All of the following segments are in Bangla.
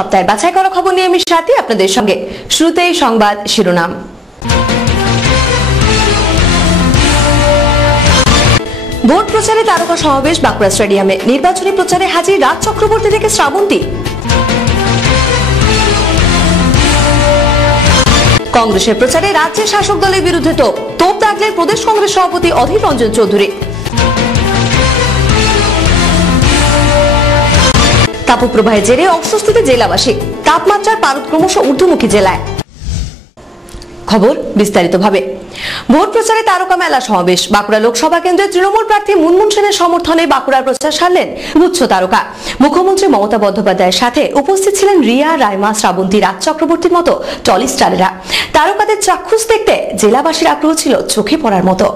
সপ্তাহের বাছাই করা খবর নিয়ে আমি সাথী আপনাদের সঙ্গে। শুরুতেই সংবাদ শিরোনাম। ভোট প্রচারে তারকা সমাবেশ বাঁকুড়া স্টেডিয়ামে। নির্বাচনী প্রচারে হাজির রাজ চক্রবর্তী থেকে শ্রাবন্তী। কংগ্রেসের প্রচারে রাজ্যের শাসক দলের বিরুদ্ধে তোপ দাগলেন প্রদেশ কংগ্রেস সভাপতি অধীর রঞ্জন চৌধুরী। তাপপ্রবাহের জেরে অস্বস্তিতে জেলাবাসী। তাপমাত্রার পারদ ক্রমশ ঊর্ধ্বমুখী জেলায়। খবর বিস্তারিতভাবে। ভোট প্রচারে তারকা মেলা সমাবেশ। বাঁকুড়া লোকসভা কেন্দ্রের তৃণমূল প্রার্থী মুনমুন সেনের সমর্থনে বাঁকুড়ার প্রচার সারলেন গুচ্ছ তারকা। মুখ্যমন্ত্রী মমতা বন্দ্যোপাধ্যায়ের সাথে উপস্থিত ছিলেন রিয়া, রাইমা, শ্রাবন্তী, রাজ চক্রবর্তীর মতো টলি স্টারেরা। তারকাদের চাক্ষুষ দেখতে জেলাবাসীর আগ্রহ ছিল চোখে পড়ার মতো।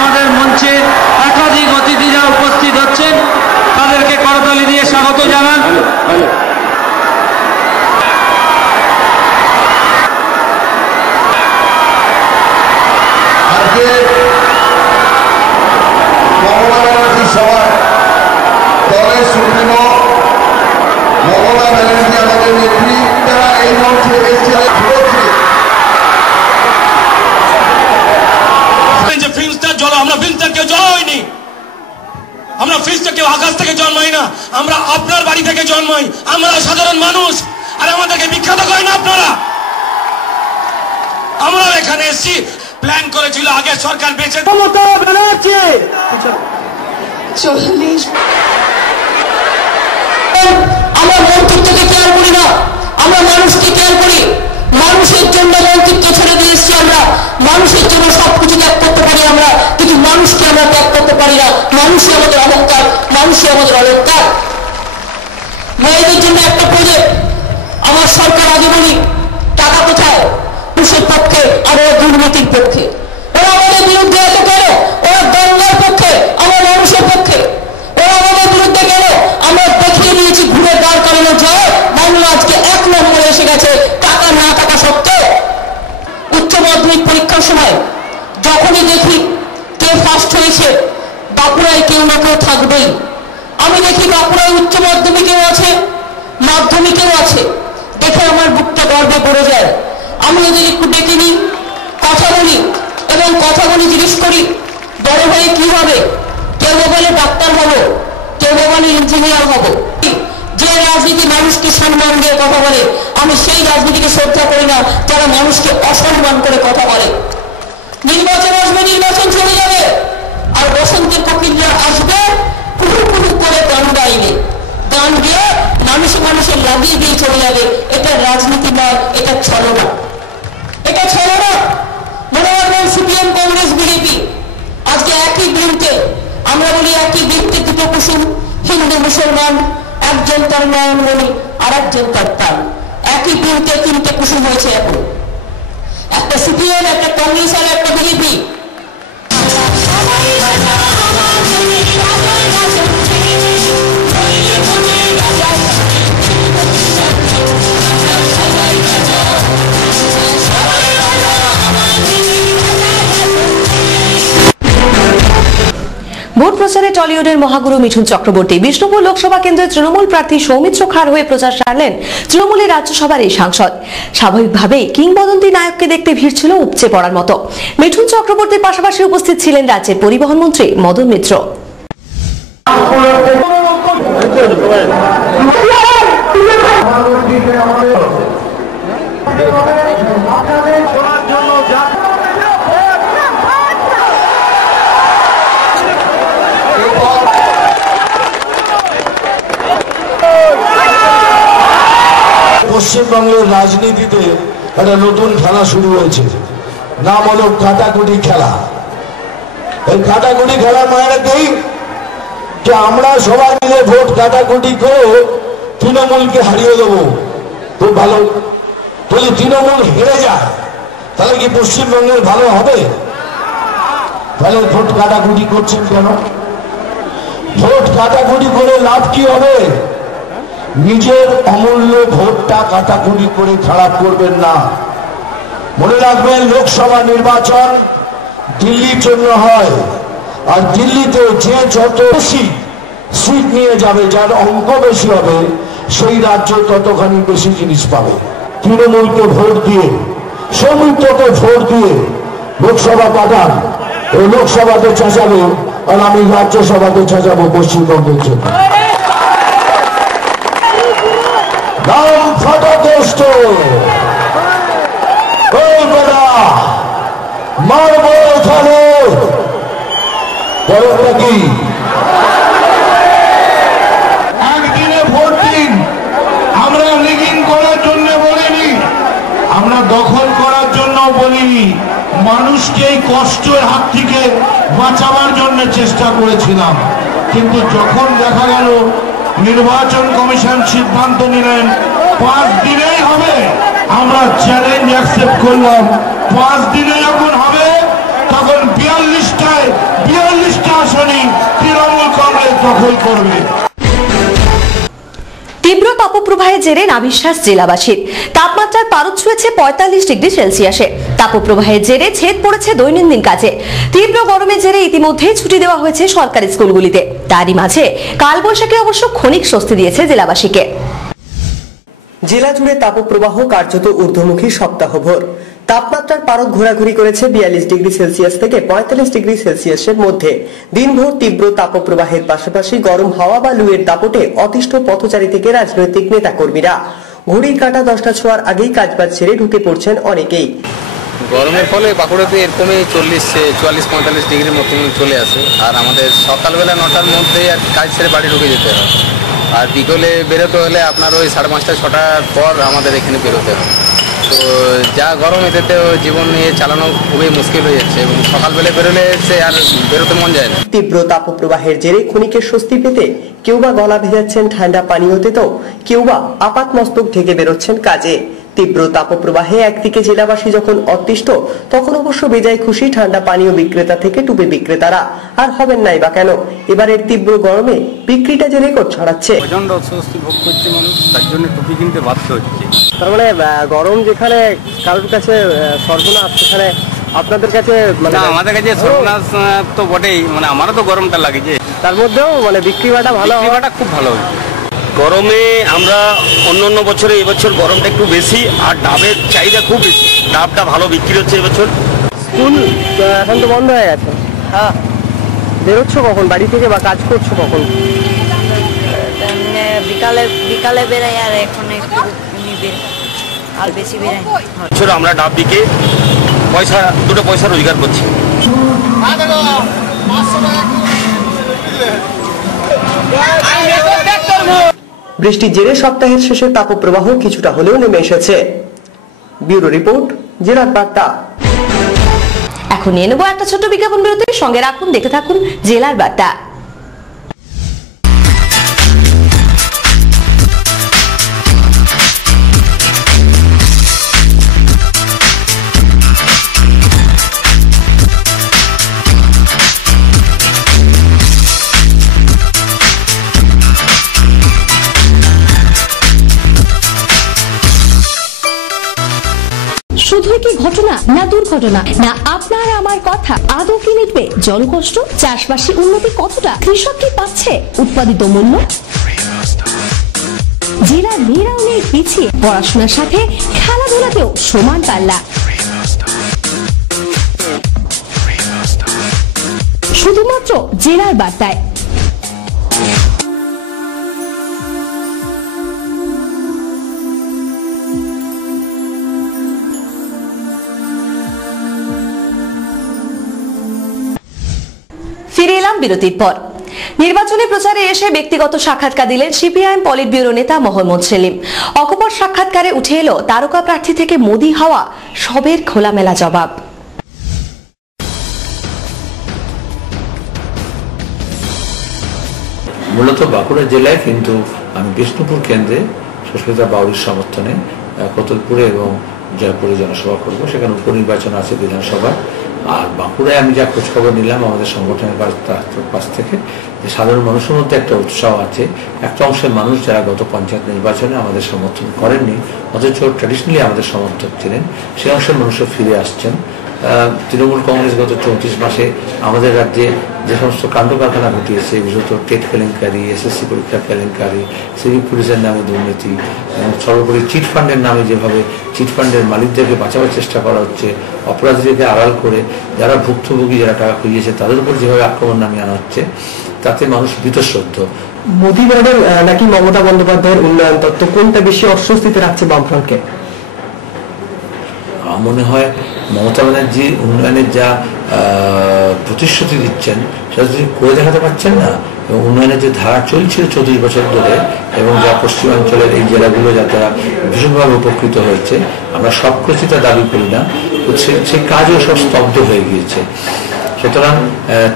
আমাদের মঞ্চে একাধিক অতিথিরা উপস্থিত হচ্ছেন, তাদেরকে করতালি দিয়ে স্বাগত জানান। আমরা ফ্রিজটা কেউ আকাশ থেকে জন্মাই না, আমরা আপনার বাড়ি থেকে জন্মাই। আমরা সাধারণ মানুষ, আর আমাদেরকে বিখ্যাত করেন আপনারা। আমরা এখানে এসেছি, প্ল্যান করেছিল আগে সরকার বেঁচে মমতা ব্যানার্জি 40। আমরা মন্ত্রিত্বকে কেয়ার করি না, আমরা মানুষকে কেয়ার করি। মানুষের জন্য মন্ত্রিত্ব ছেড়ে দিয়ে এসেছি আমরা। মানুষের জন্য সবকিছু ত্যাগ করতে পারি আমরা, কিন্তু মানুষকে আমরা ত্যাগ করতে পারি না। মানুষই আমাদের অলঙ্কার, মানুষই আমাদের অলঙ্কার। মেয়েদের জন্য একটা প্রজেক্ট আমার সরকার আগে বলি, টাকা কোথায়? মানুষের পক্ষে আর ওরা দুর্নীতির পক্ষে। ওরা আমাদের বিরুদ্ধে এত কেন? ওরা গঙ্গার পক্ষে, আমার মানুষের পক্ষে। ওরা আমাদের বিরুদ্ধে কেন? আমরা দেখিয়ে দিয়েছি ঘুরে দাঁড় করানো যায়। বাংলা আজকে 1 নম্বরে এসে গেছে, টাকা না টাকা সত্ত্বেও। উচ্চ মাধ্যমিক পরীক্ষার সময় যখনই দেখি কে ফার্স্ট হয়েছে, বাঁকুড়ায় কেউ না কেউ থাকবেই। আমি দেখি বাঁকুড়ায় উচ্চ মাধ্যমিকেও আছে, মাধ্যমিকেও আছে। দেখে আমার বুকটা গর্বে ভরে যায়। আমি ওদের একটু ডেকে নিই, কথা বলি, এবং কথা বলি জিজ্ঞেস করি বড় হয়ে কি হবে? কেউ বলে ডাক্তার হবো, কেউ বলে ইঞ্জিনিয়ার হবো। যে রাজনীতি মানুষকে সম্মান দিয়ে কথা বলে, আমি সেই রাজনীতিকে শ্রদ্ধা করি না যারা মানুষকে অসম্মান করে কথা বলে। নির্বাচন আসবে, নির্বাচন চলে যাবে, আর বসন্তের কোকিলরা আসবে পুরো পুরো করে গান গাইবে। গান গিয়ে মানুষে লাগিয়ে দিয়ে চলে যাবে। এটা রাজনীতি নয়, এটা ছলনা, এটা ছলনা। মনে রাখবেন, সিপিএম, কংগ্রেস, বিজেপি আজকে একই বৃন্তে। আমরা বলি একই বৃন্তে দুটো কুসুম, হিন্দু মুসলমান, একজন তার নয়নমণি আর একজন তার তাল। একই বৃন্তে 3টে কুসুম হয়েছে এখন, একটা সিপিএম, একটা কংগ্রেস আর একটা বিজেপি। ভোট প্রচারে টলিউডের মহাগুরু মিঠুন চক্রবর্তী। বিষ্ণুপুর লোকসভা কেন্দ্রের তৃণমূল প্রার্থী সৌমিত্র খার হয়ে প্রচার সারলেন তৃণমূলের রাজ্যসভার এই সাংসদ। স্বাভাবিকভাবেই কিংবদন্তি নায়ককে দেখতে ভিড় ছিল উপচে পড়ার মতো। মিঠুন চক্রবর্তীর পাশাপাশি উপস্থিত ছিলেন রাজ্যের পরিবহন মন্ত্রী মদন মিত্র। পশ্চিমবঙ্গের রাজনীতিতে একটা নতুন খেলা শুরু হয়েছে, নাম হলো কাটাকুটি খেলা। এই কাটাকুটি খেলার মায়েরা দেই যে আমরা সবাই মিলে ভোট কাটাকুটি করে তৃণমূলকে হারিয়ে দেবো। খুব ভালো, যদি তৃণমূল হেরে যায় তাহলে কি পশ্চিমবঙ্গের ভালো হবে? তাহলে ভোট কাটাকুটি করছেন কেন? ভোট কাটাকুটি করে লাভ কি হবে? নিজের অমূল্য ভোটটা কাটাকুটি করে খারাপ করবেন না। মনে রাখবেন, লোকসভা নির্বাচন দিল্লির জন্য হয়, আর দিল্লিতে যে যত বেশি সিট নিয়ে যাবে, যার অঙ্ক বেশি হবে সেই রাজ্য ততখানি বেশি জিনিস পাবে। তৃণমূলকে ভোট দিয়ে, সৌমিত্রকে ভোট দিয়ে লোকসভা পাঠান, এই লোকসভাতে চেঁচাবো আর আমি রাজ্যসভাতে চেঁচাবো পশ্চিমবঙ্গের জন্য। নাম ফাটা দোষ্ট, মারবো এখানে, বলটা কি একদিনে ভোট দিন। আমরা লিগিং করার জন্য বলিনি, আমরা দখল করার জন্য বলিনি, মানুষকে এই কষ্টের হাত থেকে বাঁচাবার জন্য চেষ্টা করেছিলাম। কিন্তু যখন দেখা গেল নির্বাচন কমিশন সিদ্ধান্ত নিলেন 5 দিনেই হবে, আমরা চ্যালেঞ্জ অ্যাকসেপ্ট করলাম। 5 দিনে যখন হবে তখন 42টা আসনই তৃণমূল কংগ্রেস দখল করবে। তীব্র তাপপ্রবাহের জেরে নাভিশ্বাস জেলাবাসীর। তাপমাত্রার পারদ ছুঁয়েছে 45 ডিগ্রি সেলসিয়াসে। তাপপ্রবাহের জেরে ছেদ পড়েছে দৈনন্দিন কাজে। তীব্র গরমের জেরে ইতিমধ্যেই ছুটি দেওয়া হয়েছে সরকারি স্কুলগুলিতে। তারই মাঝে কালবৈশাখী অবশ্য ক্ষণিক স্বস্তি দিয়েছে জেলাবাসীকে। জেলা জুড়ে তাপপ্রবাহ কার্যত ঊর্ধ্বমুখী সপ্তাহভর। তাপমাত্রার পারদ ঘোরাঘুরি করেছে 42 ডিগ্রি সেলসিয়াস থেকে 45 ডিগ্রি সেলসিয়াসের মধ্যে। দিনভর তীব্র তাপপ্রবাহের পাশাপাশি গরম হাওয়া বা লুয়ের দাপটে অতিষ্ঠ পথচারী থেকে রাজনৈতিক নেতাকর্মীরা। ঘড়ির কাঁটা 10টা ছোঁয়ার আগেই কাজবাজ ছেড়ে ঢুকে পড়ছেন অনেকেই। গরমের ফলে বাঁকুড়াতে এরকমই 44-45 ডিগ্রির মতো চলে আসে। আর আমাদের সকালবেলা 9টার মধ্যেই আর কাজ ছেড়ে বাড়ি ঢুকে যেতে হয়। আর বিকেলে বেরোতে হলে আপনার ওই 5:30-6টার পর আমাদের এখানে বেরোতে হয়। তো যা গরম, এতে জীবন নিয়ে চালানো খুবই মুশকিল হয়ে যাচ্ছে এবং সকালবেলা বেরোলে সে আর বেরোতে মন যায় না। তীব্র তাপপ্রবাহের জেরে ক্ষণিকের স্বস্তি পেতে কেউ বা গলা ভেজাচ্ছেন ঠান্ডা পানীয়তে, তো কেউ বা আপাত মস্তক ঢেকে বেরোচ্ছেন কাজে। তীব্র তাপপ্রবাহে একদিকে জেলাবাসী যখন অতিষ্ঠ, তখন অবশ্য বেজায় খুশি ঠান্ডা পানীয় বিক্রেতা থেকে টুপি বিক্রেতারা। আর হবেন নাই বা কেন, এবারের তীব্র গরমে বিক্রিটা যে রেকর্ড ছড়াচ্ছে। প্রচন্ড অস্বস্তি ভোগ করছে মানুষ, তার জন্য টুপি কিনতে বাধ্য হচ্ছে। তার মানে গরম যেখানে কারোর কাছে সর্বনাশ, সেখানে আপনাদের কাছে মানে আমাদের কাছে সর্বনাশ তো বটেই, মানে আমারও তো গরমটা লাগছে। তার মধ্যেও মানে বিক্রি বাটা ভালো হওয়াটা খুব ভালো হয়েছে। গরমে আমরা অন্য বছরে এবছর গরমটা একটু বেশি, আর ডাবের চাহিদা খুব বেশি। ডাবটা ভালো বিক্রি হচ্ছে এবছর। স্কুল এখন তো বন্ধ হয়ে গেছে। হ্যাঁ, বেরোচ্ছ কখন বাড়ি থেকে বা কাজ করছো কখন? বিকালে বেরাই, আর এখন একটু আর বেশি বেরাই। এবছর আমরা ডাব বিকে দুটো পয়সা রোজগার করছি। বৃষ্টির জেরে সপ্তাহের শেষে তাপপ্রবাহ কিছুটা হলেও নেমে এসেছে। ব্যুরো রিপোর্ট, জেলার বার্তা। এখন নিয়ে নেবো একটা ছোট্ট বিজ্ঞাপন বিরতি। সঙ্গে রাখুন, দেখতে থাকুন জেলার বার্তা। শুধুই কি ঘটনা না দুর্ঘটনা, না আপনার আমার কথা আদৌ কি মিটবে? জনকষ্ট, চাষবাসী উন্নতি কতটা, কৃষক কি পাচ্ছে উৎপাদিত মূল্য? জেলার মেয়েরাও নেই পিছিয়ে, পড়াশোনার সাথে খেলাধুলাতেও সমান পাল্লা। শুধুমাত্র জেলার বার্তায়। ফিরে এলাম বিরতির পর। নির্বাচনী প্রচারে এসে ব্যক্তিগত সাক্ষাৎকার দিলেন সিপিআইএম পলিট ব্যুরো নেতা মোহাম্মদ সেলিম। অকপট সাক্ষাৎকারে উঠে এলো তারকা প্রার্থী থেকে মোদি হওয়া সবের খোলামেলা জবাব। মূলত বাঁকুড়া জেলায়, কিন্তু আমি বিষ্ণুপুর কেন্দ্রে সুস্মিতা বাউরির সমর্থনে কোতলপুরে এবং জয়পুরে জনসভা করব। সেখানে উপনির্বাচন আছে বিধানসভা। আর বাঁকুড়ায় আমি যা খোঁজখবর নিলাম আমাদের সংগঠনের পাশ থেকে, যে সাধারণ মানুষের মধ্যে একটা উৎসাহ আছে। একটা অংশের মানুষ যারা গত পঞ্চায়েত নির্বাচনে আমাদের সমর্থন করেননি, অথচ ট্র্যাডিশনালি আমাদের সমর্থক ছিলেন, সেই অংশের মানুষও ফিরে আসছেন। তৃণমূল কংগ্রেস গত 34 মাসে আমাদের রাজ্যে যে সমস্ত কাণ্ড কারখানা ঘটিয়েছে, বিশেষত টেট কেলেঙ্কারি, SSC পরীক্ষা কেলেঙ্কারি, সিভিক পুলিশের নামে দুর্নীতি এবং সর্বোপরি চিট ফান্ডের নামে যেভাবে চিট ফান্ডের মালিকদেরকে বাঁচাবার চেষ্টা করা হচ্ছে, অপরাধীদেরকে আড়াল করে যারা ভুক্তভোগী, যারা টাকা খুঁজিয়েছে তাদের উপর যেভাবে আক্রমণ নামিয়ে আনা হচ্ছে, তাতে মানুষ বীতশ্রদ্ধ। মোদী ম্যাডাম নাকি মমতা বন্দ্যোপাধ্যায়ের উন্নয়ন তত্ত্ব, কোনটা বেশি অস্বস্তিতে রাখছে বামফ্রন্টকে? আমার মনে হয় মমতা ব্যানার্জি উন্নয়নের যা প্রতিশ্রুতি দিচ্ছেন সেটা যদি করে দেখাতে পারছেন না, এবং উন্নয়নের যে ধারা চলছিল 34 বছর ধরে, এবং যা পশ্চিমাঞ্চলের এই জেলাগুলো যাতে ভীষণভাবে উপকৃত হয়েছে, আমরা সব কিছু তা দাবি করি না, সেই কাজও সব স্তব্ধ হয়ে গিয়েছে। সুতরাং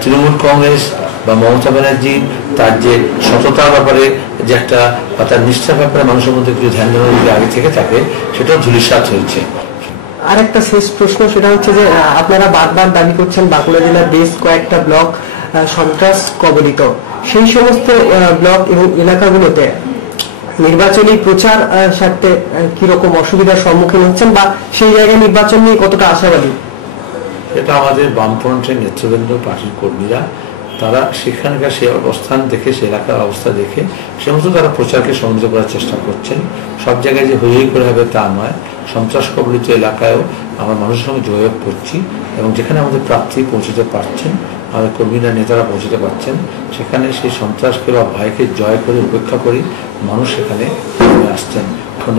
তৃণমূল কংগ্রেস বা মমতা ব্যানার্জি তার যে সততার ব্যাপারে যে একটা বা তার নিষ্ঠার ব্যাপারে মানুষের মধ্যে কিছু ধ্যান ধারণা যদি আগে থেকে থাকে, সেটাও ধূলিসাৎ হয়েছে। আর একটা শেষ প্রশ্ন, সেটা হচ্ছে যে আপনারা বারবার দাবি করছেন বাঁকুড়া জেলার বেশ কয়েকটা ব্লক সন্ত্রাস কবলিত, সেই সমস্ত ব্লক এবং এলাকাগুলোতে নির্বাচনী প্রচার স্বার্থে কিরকম অসুবিধার সম্মুখীন হচ্ছেন, বা সেই জায়গায় নির্বাচন নিয়ে কতটা আশাবাদী? এটা আমাদের বামফ্রন্টের নেতৃবৃন্দ, পার্টির কর্মীরা, তারা সেখানকার সে অবস্থান দেখে, সে এলাকার অবস্থা দেখে সমস্ত তারা প্রচারকে সমৃদ্ধ করার চেষ্টা করছেন। সব জায়গায় যে হইই করে হবে তা নয়, সন্ত্রাস কবলিত এলাকায়ও আমরা মানুষের সঙ্গে যোগাযোগ করছি, এবং যেখানে আমাদের প্রার্থী পৌঁছতে পারছেন, আমাদের কর্মীরা, নেতারা পৌঁছতে পারছেন, সেখানে সেই সন্ত্রাসকে বা ভয়কে জয় করে উপেক্ষা করি মানুষ সেখানে নেমে আসছেন।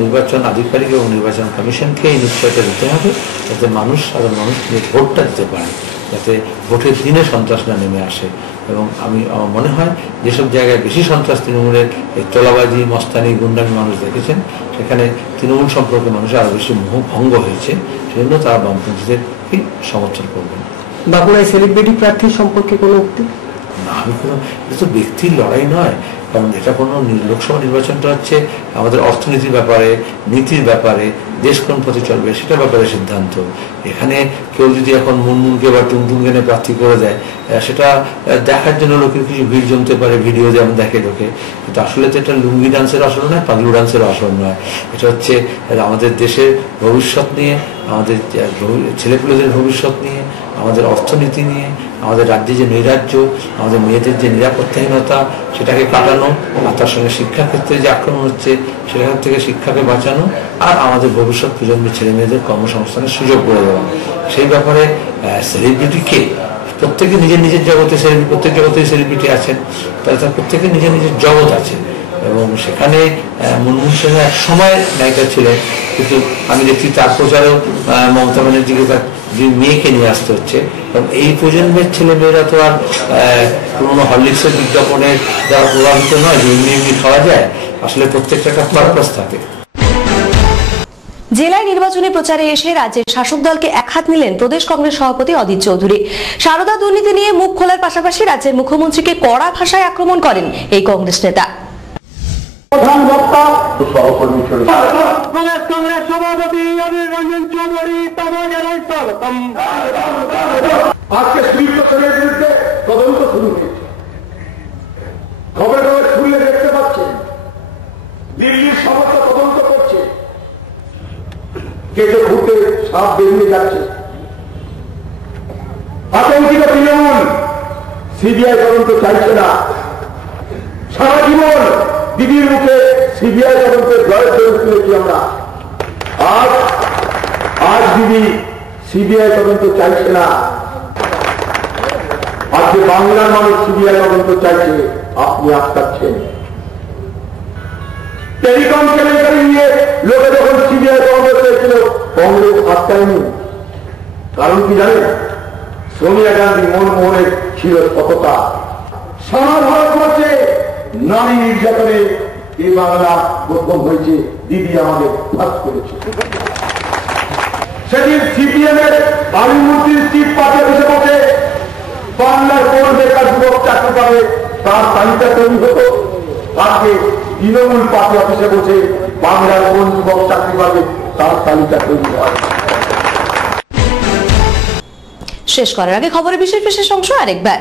নির্বাচন আধিকারিক এবং নির্বাচন কমিশনকে এই নিশ্চয়তা দিতে হবে যাতে মানুষ, সাধারণ মানুষ ভোটটা দিতে পারে, যাতে ভোটের দিনে সন্ত্রাস না নেমে আসে। এবং আমার মনে হয় যেসব জায়গায় বেশি সন্ত্রাস তৃণমূলের তোলাবাজি, মস্তানি, গুন্ডামি মানুষ দেখেছেন, সেখানে তৃণমূল সম্পর্কে মানুষের আরো বেশি মোহ ভঙ্গ হয়েছে, সেজন্য তারা বামপন্থীদেরকে সমর্থন করবেন। বাঁকুড়ায় সেলিব্রিটি প্রার্থী সম্পর্কে কোনো উক্তি? না, আমি কোনো, এটা তো ব্যক্তির লড়াই নয়, কারণ এটা কোনো লোকসভা নির্বাচনটা হচ্ছে আমাদের অর্থনীতির ব্যাপারে, নীতির ব্যাপারে, দেশ কোন পথে চলবে সেটা ব্যাপারে সিদ্ধান্ত। এখানে কেউ যদি এখন মুনমুনকে বা টুনটুনকে প্রার্থী করে দেয়, সেটা দেখার জন্য লোকের কিছু ভিড় জমতে পারে, ভিডিও যেমন দেখে লোকে, কিন্তু আসলে তো এটা লুঙ্গি ডান্সের আসর নয়, পাগলু ডান্সের আসর নয়। এটা হচ্ছে আমাদের দেশের ভবিষ্যৎ নিয়ে, আমাদের ছেলেপুলেদের ভবিষ্যৎ নিয়ে, আমাদের অর্থনীতি নিয়ে, আমাদের রাজ্যে যে নৈরাজ্য, আমাদের মেয়েদের যে নিরাপত্তাহীনতা, সেটাকে কাটানো, আর তার সঙ্গে শিক্ষাক্ষেত্রে যে আক্রমণ হচ্ছে সেখান থেকে শিক্ষাকে বাঁচানো, আর আমাদের ভবিষ্যৎ প্রজন্মের ছেলে মেয়েদের কর্মসংস্থানের সুযোগ করে দেওয়া। সেই ব্যাপারে সেলিব্রিটিকে প্রত্যেকে নিজের নিজের জগতে, প্রত্যেক জগতেই সেলিব্রিটি আছেন, তাহলে তার প্রত্যেকের নিজের নিজের জগৎ আছে, এবং সেখানে মুনমুন সেন এক সময় নায়িকা ছিলেন, কিন্তু আমি দেখছি তার প্রচারেও মমতা ব্যানার্জিকে তার মেয়েকে নিয়ে আসতে হচ্ছে। কারণ এই প্রজন্মের ছেলে মেয়েরা তো আর পুরোনো হরলিক্সের বিজ্ঞাপনের দ্বারা প্রভাবিত নয় যে এমনি এমনি খাওয়া যায়, আসলে প্রত্যেকটা একটা পারপাস থাকে। জেলায় নির্বাচনী প্রচারে এসে রাজ্যের শাসক দলকে একহাত নিলেন প্রদেশ কংগ্রেস সভাপতি অধীর চৌধুরী। সারদা দুর্নীতি নিয়ে মুখ খোলার পাশাপাশি রাজ্যের মুখ্যমন্ত্রীকে কড়া ভাষায় আক্রমণ করেন এই কংগ্রেস নেতা। প্রধান বক্তা সহকর্মী প্রদেশ কংগ্রেস সভাপতি অধীর রঞ্জন চৌধুরী, আজকে শ্রীপ্রসন্নের বিরুদ্ধে তদন্ত শুরু হয়েছে। খবর খুললে দেখতে পাচ্ছেন দিল্লির সমস্ত তদন্ত করছে, কেটে ঘুরতে সাপ বেরিয়ে যাচ্ছে। আতঙ্কিত তৃণমূল সিবিআই তদন্ত চাইছে না। সারা জীবন দিদির মুখে সিবিআই তদন্তের জয়ের জন্য শুনেছি আমরা। আজ দিদি সিবিআই তদন্ত চাইছে না। আজকে বাংলার মানুষ সিবিআই তদন্ত চাইছে, আপনি আটকাচ্ছেন। টেলিকম কেলেঙ্কারি নিয়ে লোকে যখন সিবিআই তদন্ত চেয়েছিল, কংগ্রেস আটকায়নি। কারণ কি জানেন? সোনিয়া গান্ধী মনমোহনের ছিল সততা। সারা ভারতবর্ষে নারী নির্যাতনে এই বাংলা প্রথম হয়েছে, দিদি আমাদের ফাঁস করেছে। সেদিন সিপিএম এর আলিমুদ্দিন চিফ পার্টি অফিসে বসে বাংলার কোন বেকার যুবক চাকরি পাবে তার তালিকা তৈরি হতো। আজকে তৃণমূল পার্টি অফিসে বসে বাংলার কোন যুবক চাকরি পাবে তার তালিকা তৈরি হয়। শেষ করার আগে খবরের বিশেষ বিশেষ অংশ আরেকবার।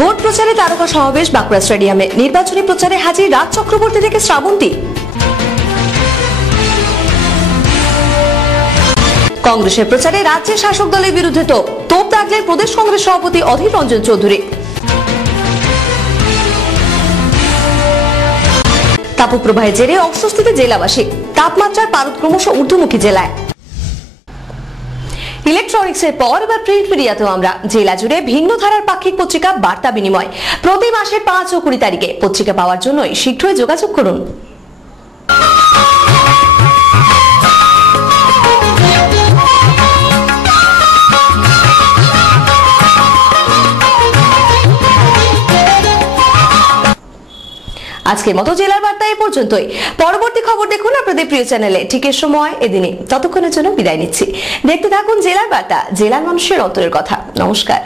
ভোট প্রচারে তারকা সমাবেশ বাঁকুড়া স্টেডিয়ামে। নির্বাচনী প্রচারে হাজির রাজ চক্রবর্তী থেকে শ্রাবন্তী। কংগ্রেসের প্রচারে রাজ্যের শাসক দলের বিরুদ্ধে তোপ দাগলেন প্রদেশ কংগ্রেস সভাপতি অধীর রঞ্জন চৌধুরী। তাপপ্রবাহের জেরে অস্বস্তিতে জেলাবাসী, তাপমাত্রার পারদ ক্রমশ ঊর্ধ্বমুখী জেলায়। ইলেকট্রনিক্সের পর এবার প্রিন্ট মিডিয়াতেও আমরা জেলা জুড়ে ভিন্ন ধারার পাক্ষিক পত্রিকা বার্তা বিনিময়। প্রতি মাসের 5 ও 20 তারিখে পত্রিকা পাওয়ার জন্য শীঘ্রই যোগাযোগ করুন। আজকের মতো জেলার বার্তা এই পর্যন্তই। পরবর্তী খবর দেখুন আপনাদের প্রিয় চ্যানেলে ঠিক এর সময় এদিনে। ততক্ষণের জন্য বিদায় নিচ্ছি। দেখতে থাকুন জেলার বার্তা, জেলার মানুষের অন্তরের কথা। নমস্কার।